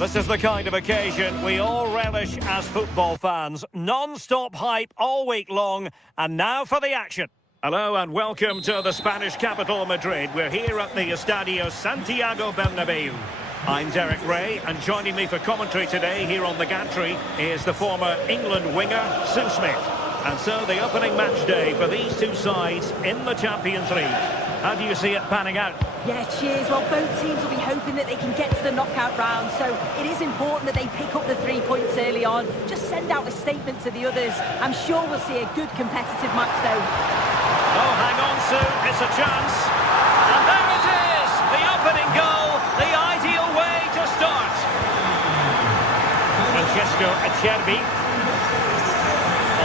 This is the kind of occasion we all relish as football fans. Non-stop hype all week long, and now for the action. Hello and welcome to the Spanish capital, Madrid. We're here at the Estadio Santiago Bernabeu. I'm Derek Ray, and joining me for commentary today here on the gantry is the former England winger, Sue Smith. And so the opening match day for these two sides in the Champions League. How do you see it panning out? Yeah, cheers. Well, both teams will be hoping that they can get to the knockout round, so it is important that they pick up the 3 points early on. Just send out a statement to the others. I'm sure we'll see a good competitive match, though. Oh, hang on, Sue. It's a chance. And there it is! The opening goal, the ideal way to start. Francesco Acerbi.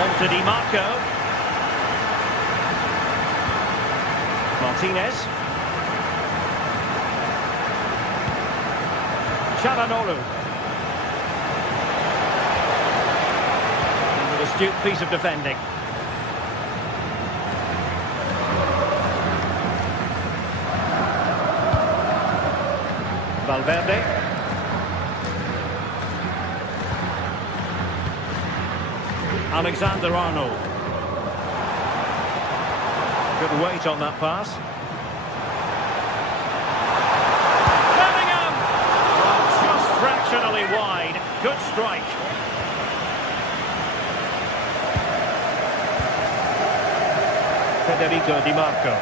On to Di Marco. Martinez. Çalhanoğlu. And an astute piece of defending. Valverde. Alexander-Arnold. Good weight on that pass. Bellingham! Well, just fractionally wide. Good strike. Federico Di Marco.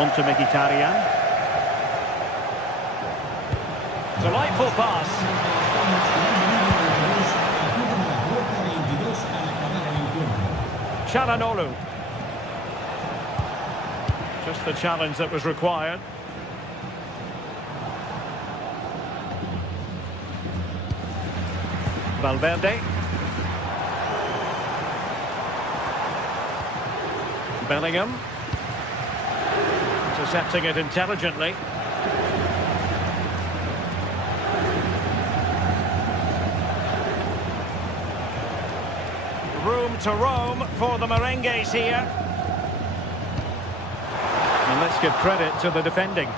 On to Mkhitaryan. Delightful pass. Çalhanoğlu. Just the challenge that was required. Valverde. Bellingham. Intercepting it intelligently. Room to roam for the merengues here. And let's give credit to the defending.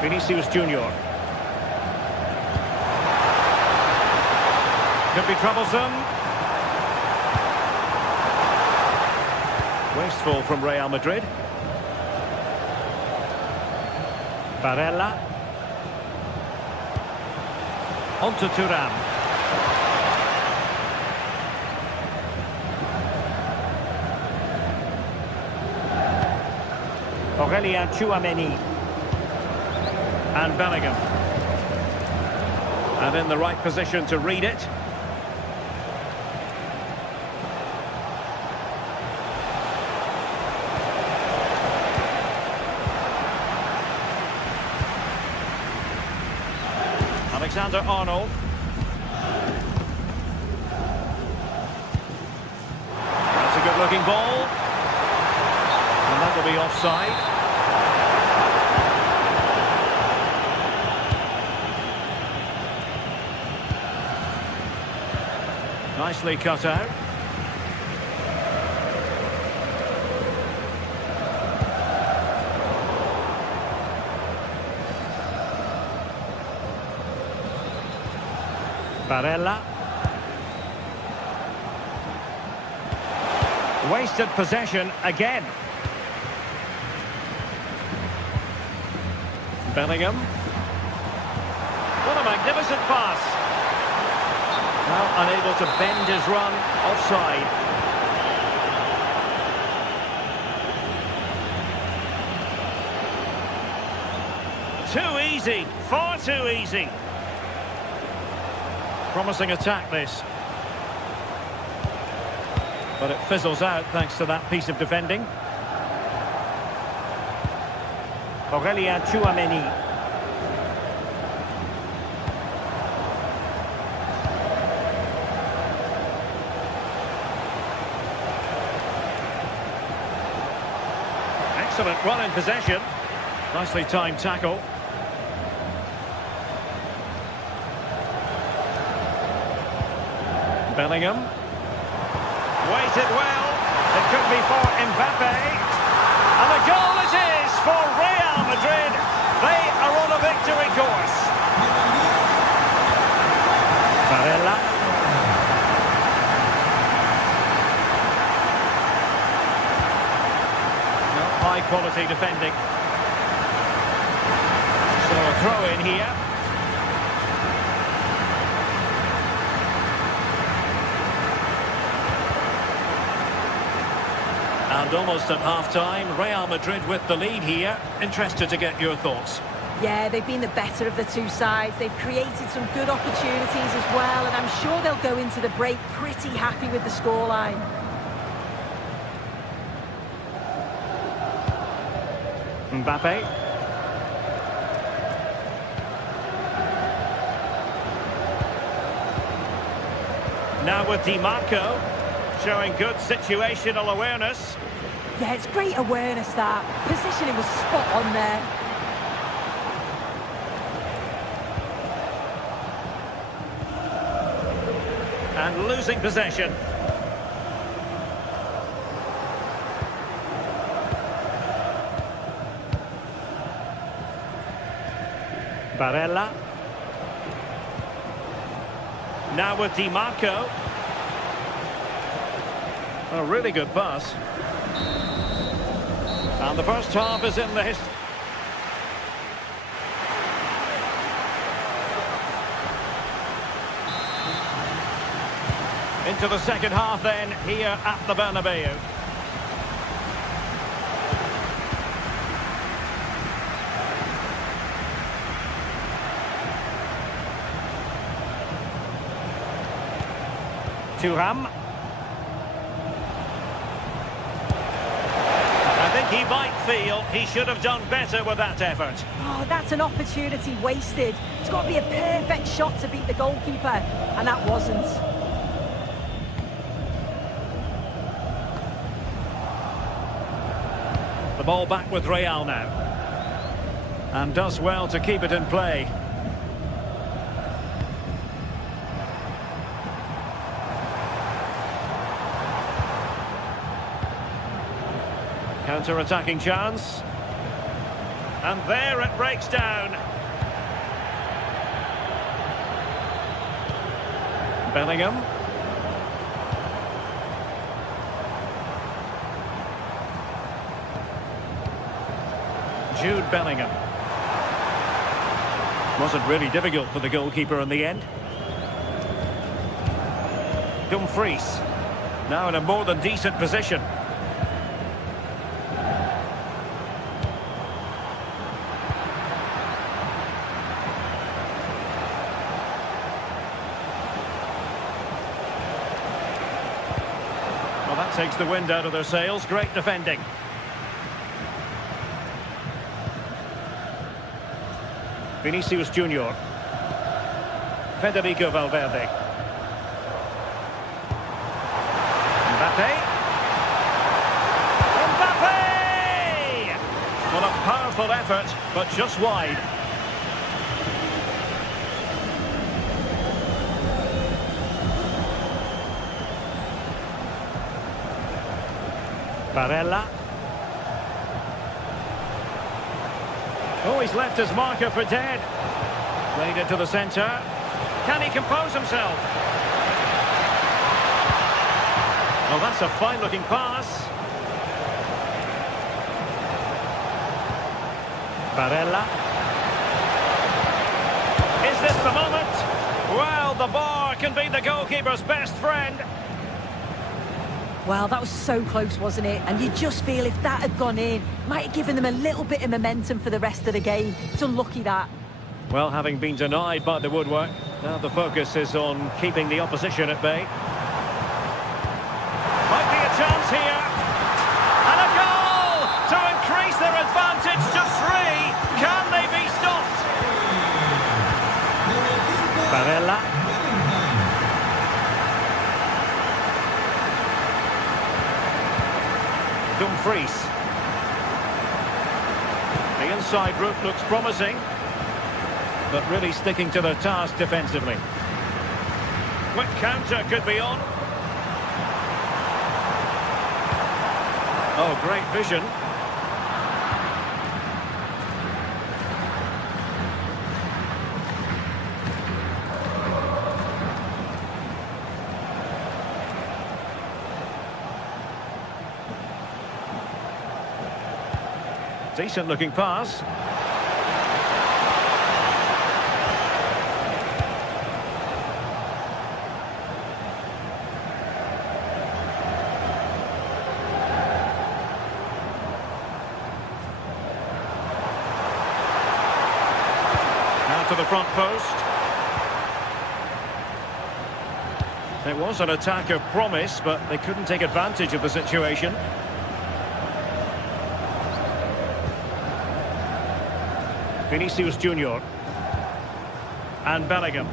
Vinicius Junior. Could be troublesome. Wasteful from Real Madrid. Barella. On to Thuram. Aurélien Tchouaméni. And Bellingham. And in the right position to read it. Alexander-Arnold. That's a good-looking ball. And that will be offside. Nicely cut out. Barella. Wasted possession again. Bellingham. What a magnificent pass. Now unable to bend his run, offside. Too easy, far too easy. Promising attack, this. But it fizzles out thanks to that piece of defending. Aurélien Tchouaméni. Excellent run in possession. Nicely timed tackle. Bellingham. Waited well. It could be for Mbappe. And the goal it is for Real Madrid. They are on a victory course. Barella. High quality defending. So a throw in here. And almost at half-time, Real Madrid with the lead here. Interested to get your thoughts. Yeah, they've been the better of the two sides. They've created some good opportunities as well, and I'm sure they'll go into the break pretty happy with the scoreline. Mbappe. Now with Di Marco, showing good situational awareness. Yeah, it's great awareness, that. Positioning was spot on there. And losing possession. Barella. Now with Di Marco. A really good pass. And the first half is in the history. Into the second half then, here at the Bernabeu. Thuram. He might feel he should have done better with that effort. Oh, that's an opportunity wasted. It's got to be a perfect shot to beat the goalkeeper, and that wasn't. The ball back with Real now. And does well to keep it in play. Counter-attacking chance. And there it breaks down. Bellingham. Jude Bellingham. Wasn't really difficult for the goalkeeper in the end. Dumfries. Now in a more than decent position. Well, that takes the wind out of their sails. Great defending. Vinicius Junior. Federico Valverde. Mbappe. Mbappe! Well, a powerful effort, but just wide. Barella. Oh, he's left his marker for dead. Played into the centre. Can he compose himself? Well, that's a fine-looking pass. Barella. Is this the moment? Well, the bar can be the goalkeeper's best friend. Well, that was so close, wasn't it? And you just feel if that had gone in, might have given them a little bit of momentum for the rest of the game. It's unlucky, that. Well, having been denied by the woodwork, now the focus is on keeping the opposition at bay. Might be a chance here. And a goal to increase their advantage to 3. Can they be stopped? Barella. Dumfries. The inside route looks promising, but really sticking to their task defensively. Quick counter could be on. Oh, great vision. Decent looking pass. Now to the front post. It was an attack of promise, but they couldn't take advantage of the situation. Vinicius Junior and Bellingham.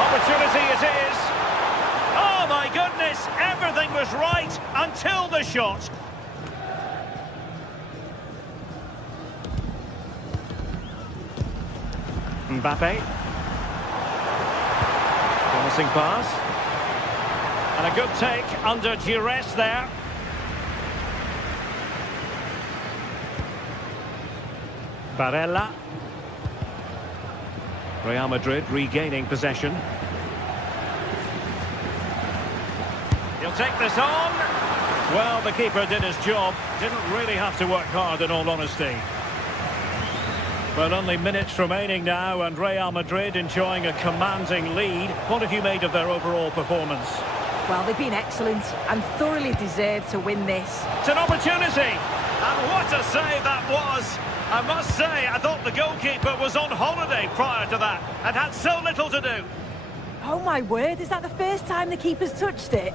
Opportunity it is. Oh my goodness, everything was right until the shot. Mbappe. Promising pass. And a good take under duress there. Barella. Real Madrid regaining possession. He'll take this on. Well, the keeper did his job. Didn't really have to work hard, in all honesty. But only minutes remaining now, and Real Madrid enjoying a commanding lead. What have you made of their overall performance? Well, they've been excellent and thoroughly deserved to win this. It's an opportunity. And what a save that was. I must say, I thought the goalkeeper was on holiday prior to that and had so little to do. Oh my word, is that the first time the keeper's touched it?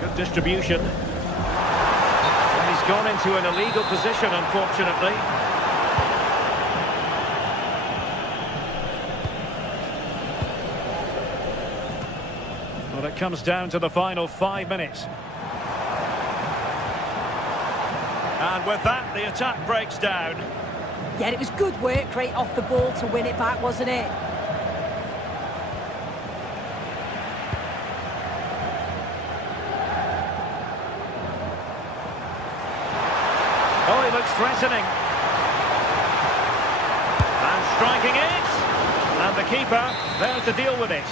Good distribution. And he's gone into an illegal position, unfortunately. Well, it comes down to the final 5 minutes. And with that, the attack breaks down. Yeah, it was good work right off the ball to win it back, wasn't it? Oh, he looks threatening. And striking it. And the keeper there to deal with it.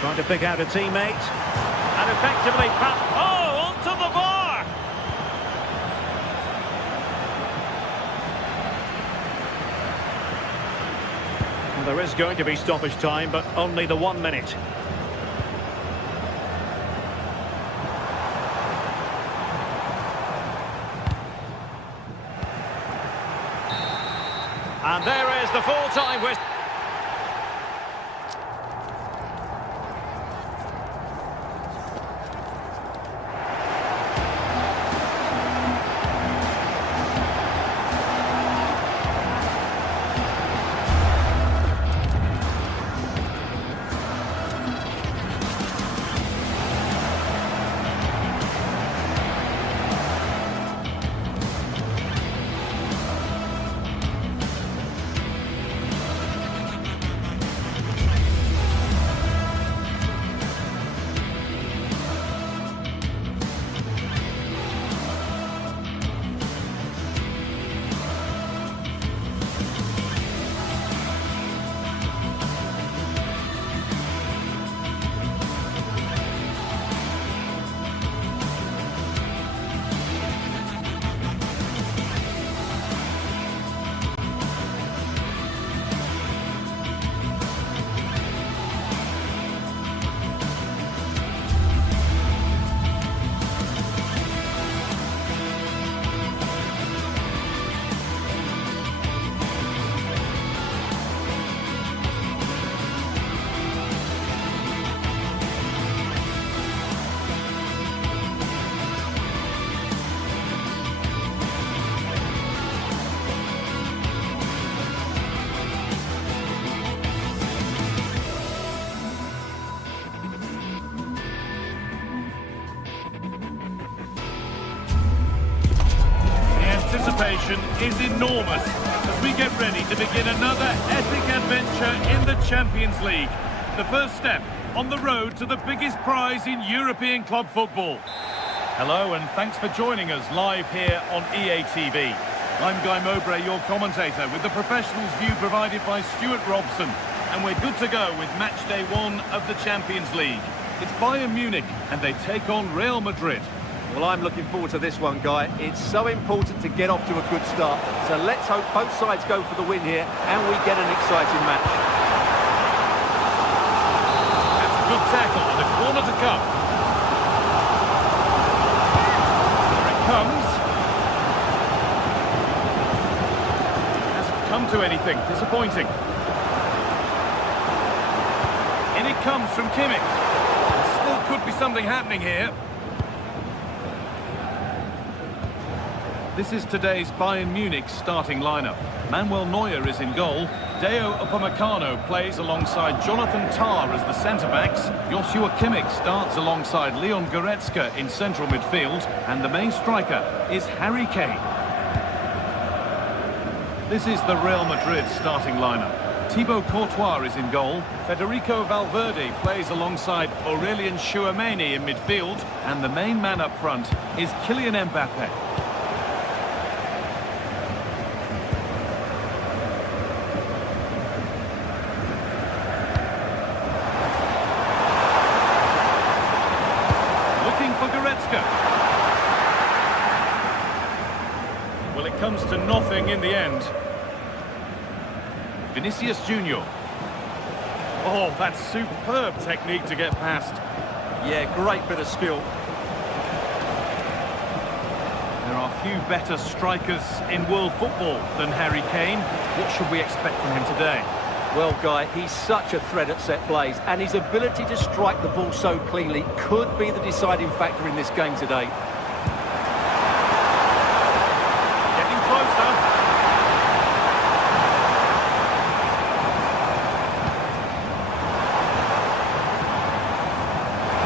Trying to pick out a teammate. And effectively, oh, onto the bar! Well, there is going to be stoppage time, but only the 1 minute. And there is the full-time whistle. Anticipation is enormous. as we get ready to begin another epic adventure in the Champions League. The first step on the road to the biggest prize in European club football. Hello and thanks for joining us live here on EA TV. I'm Guy Mowbray, your commentator, with the professionals' view provided by Stuart Robson. And we're good to go with match day 1 of the Champions League. It's Bayern Munich and they take on Real Madrid. Well, I'm looking forward to this one, Guy. It's so important to get off to a good start. So let's hope both sides go for the win here and we get an exciting match. That's a good tackle and a corner to come. Here it comes. Hasn't come to anything. Disappointing. In it comes from Kimmich. Still could be something happening here. This is today's Bayern Munich starting lineup. Manuel Neuer is in goal. Deo Upamecano plays alongside Jonathan Tah as the centre-backs. Joshua Kimmich starts alongside Leon Goretzka in central midfield. And the main striker is Harry Kane. This is the Real Madrid starting lineup. Thibaut Courtois is in goal. Federico Valverde plays alongside Aurelien Tchouameni in midfield. And the main man up front is Kylian Mbappe. Well, it comes to nothing in the end. Vinicius Junior. Oh, that's superb technique to get past. Yeah, great bit of skill. There are few better strikers in world football than Harry Kane. What should we expect from him today? Well, Guy, he's such a threat at set plays, and his ability to strike the ball so cleanly could be the deciding factor in this game today. Getting closer.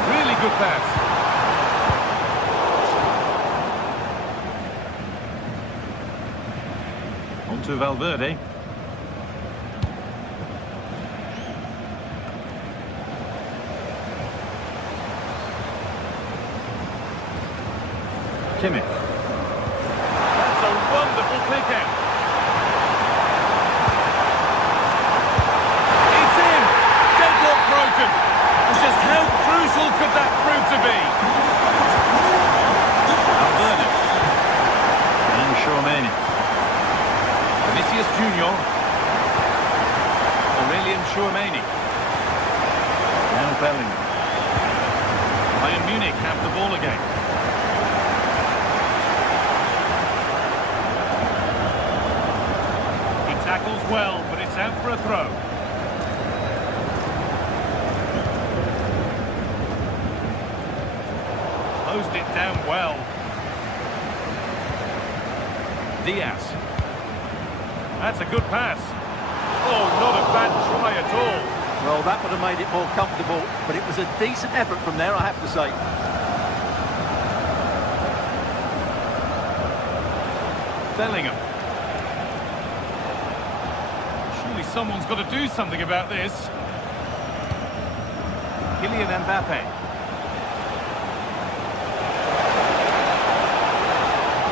Really good pass. On to Valverde. Kimmich. That's a wonderful pick out. It's in! Deadlock broken. Just how crucial could that prove to be? Valverde. And Tchouameni. Vinicius Junior. Aurelien Tchouameni. Now Bellingham. Bayern Munich have the ball again. Tackles well, but it's out for a throw. Closed it down well. Diaz. That's a good pass. Oh, not a bad try at all. Well, that would have made it more comfortable, but it was a decent effort from there, I have to say. Bellingham. Someone's got to do something about this. Kylian Mbappe.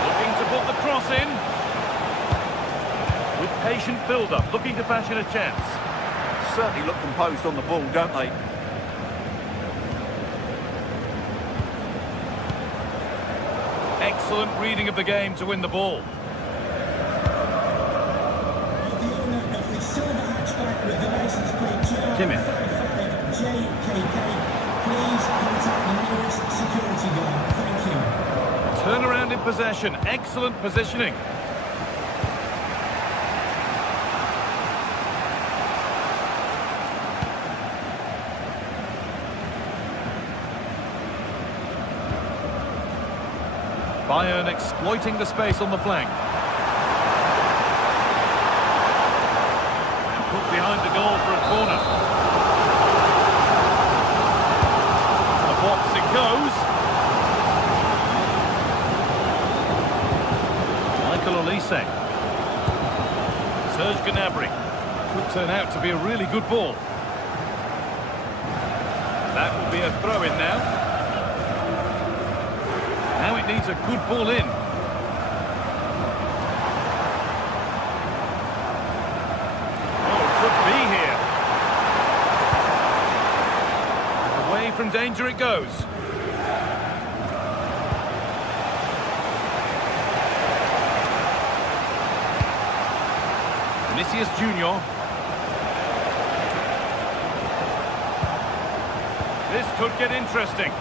Looking to put the cross in. With patient build-up, looking to fashion a chance. Certainly look composed on the ball, don't they? Excellent reading of the game to win the ball. Kimmich. Turn around in possession. Excellent positioning. Bayern exploiting the space on the flank. And put behind the goal for a corner. The box it goes. Michael Olise. Gnabry. Could turn out to be a really good ball. That will be a throw-in now. Now it needs a good ball in. Oh, it could be here. Away from danger it goes. Vinicius Junior. This could get interesting.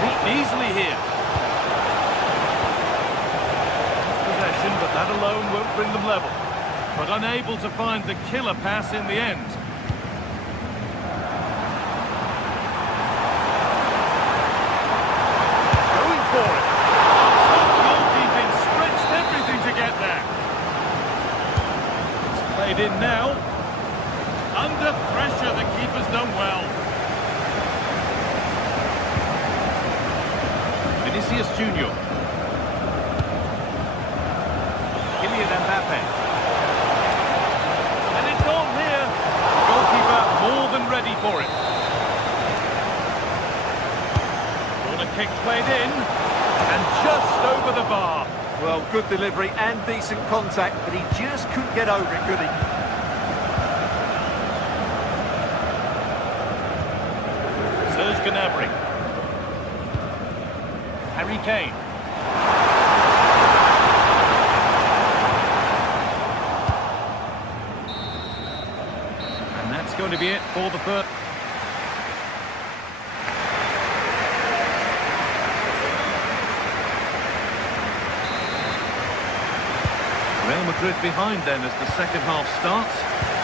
Beaten easily here. Possession, but that alone won't bring them level. But unable to find the killer pass in the end. Going for it. Top goalkeeping, stretched everything to get there. Played in now. Under pressure, the keeper's done well. Vinicius Junior. Kylian Mbappe. And it's on here. Goalkeeper more than ready for it. Corner kick played in. And just over the bar. Well, good delivery and decent contact, but he just couldn't get over it, could he? Serge Gnabry. Harry Kane. And that's going to be it for the first. Real Madrid behind then as the second half starts.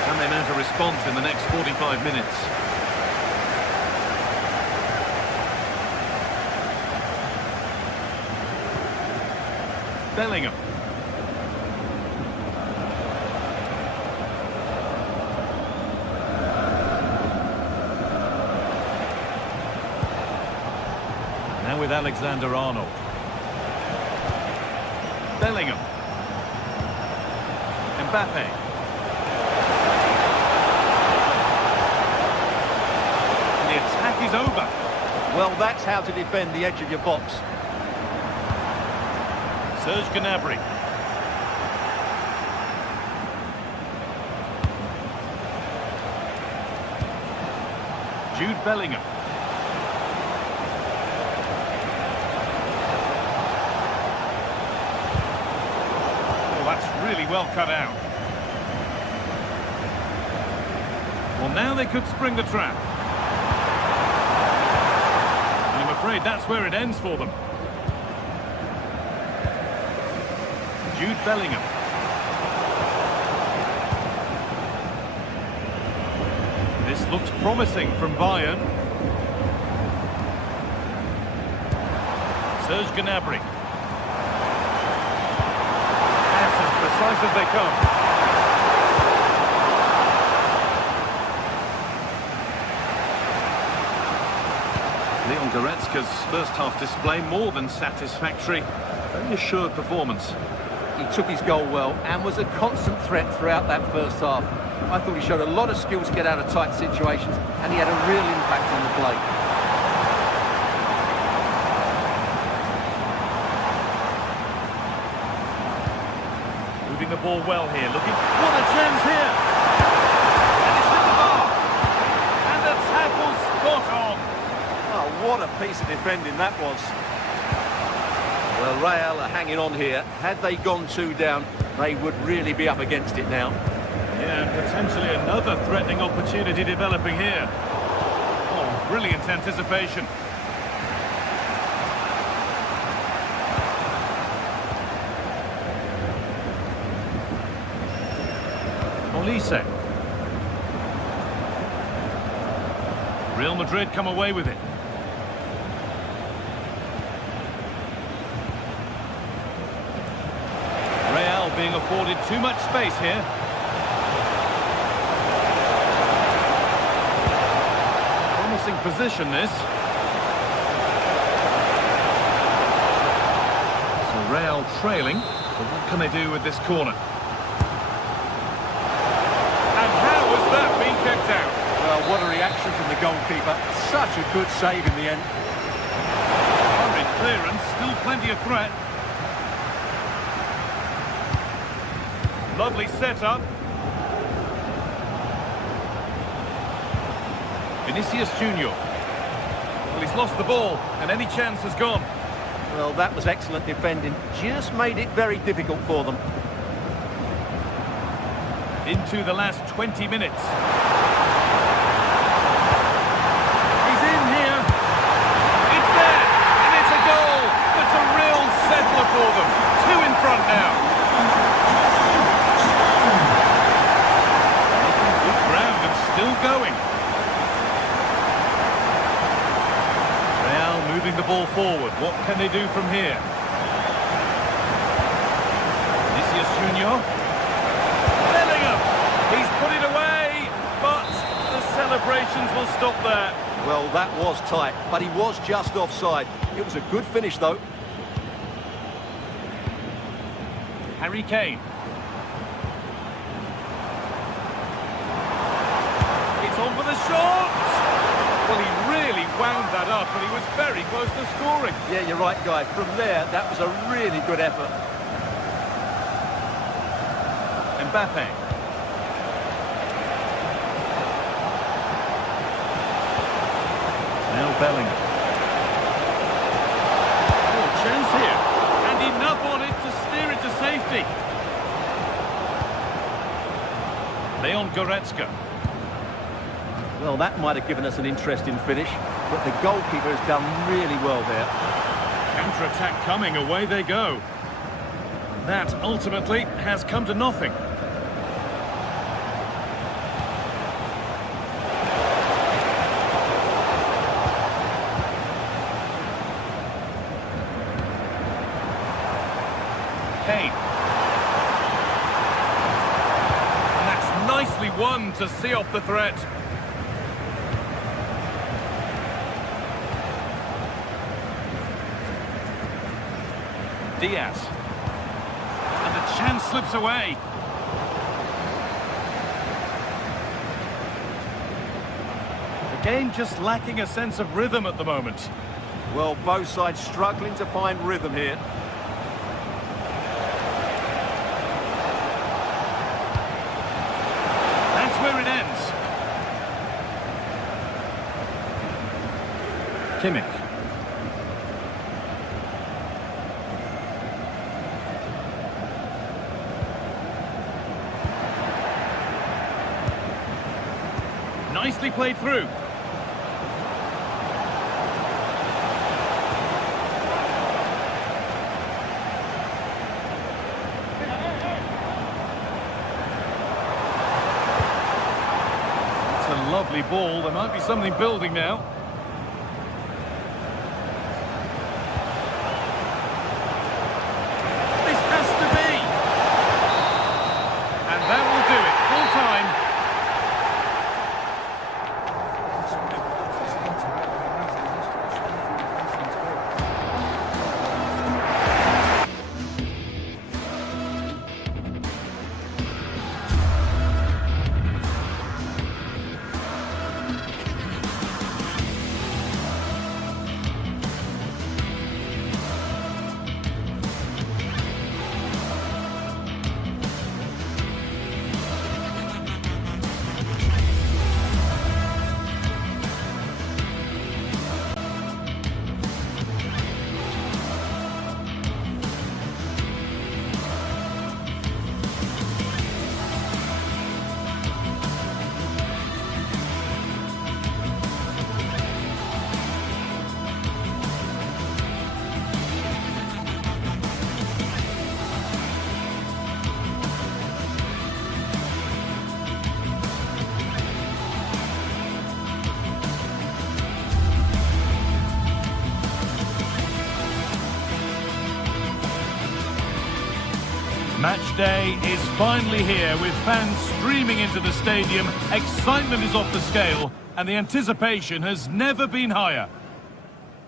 Can they mount a response in the next 45 minutes? Bellingham. Now with Alexander-Arnold. Bellingham. Mbappe. And the attack is over. Well, that's how to defend the edge of your box. Serge Gnabry. Jude Bellingham. Oh, that's really well cut out. Well, now they could spring the trap. And I'm afraid that's where it ends for them. Jude Bellingham. This looks promising from Bayern. Serge Gnabry. That's as precise as they come. Leon Goretzka's first half display more than satisfactory. Very assured performance. He took his goal well and was a constant threat throughout that first half. I thought he showed a lot of skill to get out of tight situations, and he had a real impact on the play. Moving the ball well here, looking... What a chance here! And it's hit the bar! And the tackle spot on! Oh, what a piece of defending that was. Well, Real are hanging on here. Had they gone 2 down, they would really be up against it now. Yeah, and potentially another threatening opportunity developing here. Oh, brilliant anticipation. Olise. Real Madrid come away with it. Real being afforded too much space here. Promising position this. Real trailing, but what can they do with this corner? And how has that been kept out? Well, what a reaction from the goalkeeper. Such a good save in the end. Hurried clearance, still plenty of threat. Lovely setup. Vinicius Junior. Well, he's lost the ball, and any chance has gone. Well, that was excellent defending. Just made it very difficult for them. Into the last 20 minutes. He's in here. It's there, and it's a goal. That's a real settler for them. 2 in front now. Good ground and still going. Real moving the ball forward. What can they do from here? Vinicius Junior. He's put it away, but the celebrations will stop there. Well, that was tight, but he was just offside. It was a good finish, though. Harry Kane. It's on for the shot! Well, he really wound that up, and he was very close to scoring. Yeah, you're right, Guy. From there, that was a really good effort. Mbappe. Now Bellingham. Oh, chance here. And enough on it to steer it to safety. Leon Goretzka. Well, that might have given us an interesting finish, but the goalkeeper has done really well there. Counter-attack coming, away they go. That ultimately has come to nothing. Kane. And that's nicely won to see off the threat. Diaz. And the chance slips away. The game just lacking a sense of rhythm at the moment. Well, both sides struggling to find rhythm here. Where it ends. Kimmich. Nicely played through. Lovely ball. There might be something building now. This has to be. And that will do it. Full time. Match day is finally here with fans streaming into the stadium. Excitement is off the scale and the anticipation has never been higher.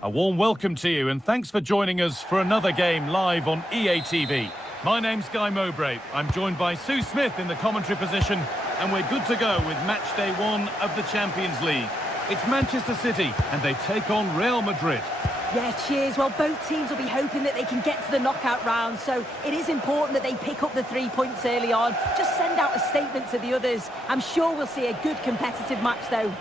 A warm welcome to you and thanks for joining us for another game live on EA TV. My name's Guy Mowbray. I'm joined by Sue Smith in the commentary position and we're good to go with match day 1 of the Champions League. It's Manchester City and they take on Real Madrid. Yeah, cheers. Well, both teams will be hoping that they can get to the knockout round, so it is important that they pick up the 3 points early on. Just send out a statement to the others. I'm sure we'll see a good competitive match though.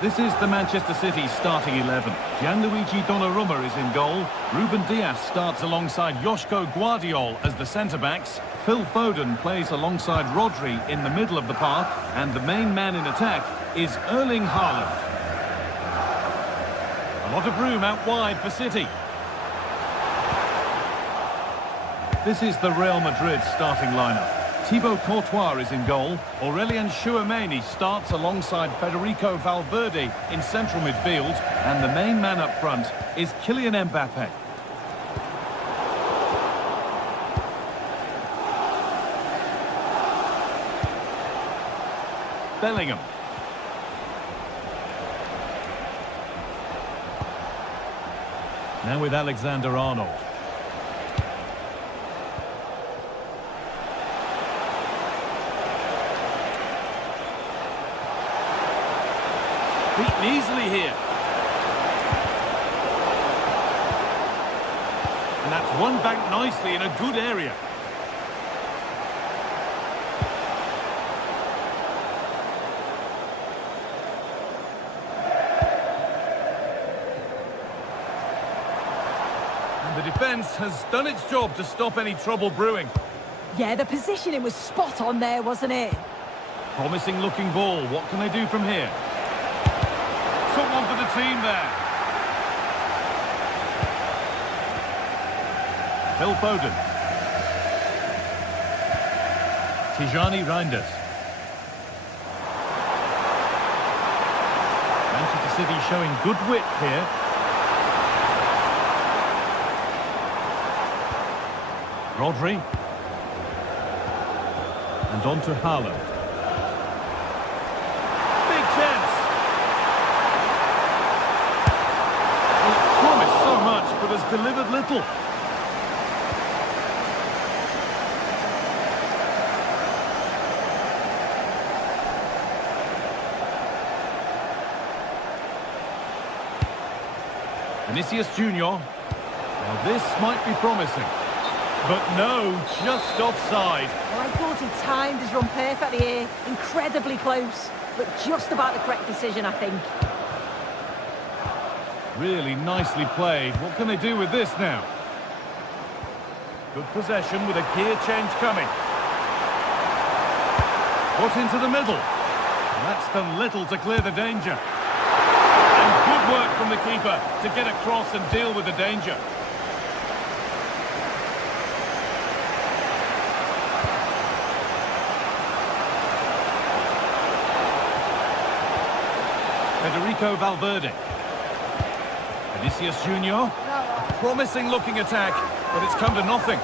This is the Manchester City starting 11. Gianluigi Donnarumma is in goal. Ruben Dias starts alongside Joško Guardiol as the centre-backs. Phil Foden plays alongside Rodri in the middle of the park. And the main man in attack is Erling Haaland. A lot of room out wide for City. This is the Real Madrid starting lineup. Thibaut Courtois is in goal. Aurelien Tchouameni starts alongside Federico Valverde in central midfield. And the main man up front is Kylian Mbappe. Bellingham. Now with Alexander-Arnold. Beaten easily here. And that's won back nicely in a good area. And the defence has done its job to stop any trouble brewing. Yeah, the positioning was spot on there, wasn't it? Promising looking ball. What can they do from here? Someone for the team there. Phil Foden. Tijani Reinders. Manchester City showing good wit here. Rodri. And on to Haaland. Big chance. So much, but has delivered little. Vinicius Junior. Now this might be promising. But no, just offside. Well, I thought he timed his run perfectly here. Incredibly close, but just about the correct decision, I think. Really nicely played. What can they do with this now? Good possession with a gear change coming. Put into the middle. That's done little to clear the danger. And good work from the keeper to get across and deal with the danger. Federico Valverde. Vinicius Junior. A promising looking attack, but it's come to nothing.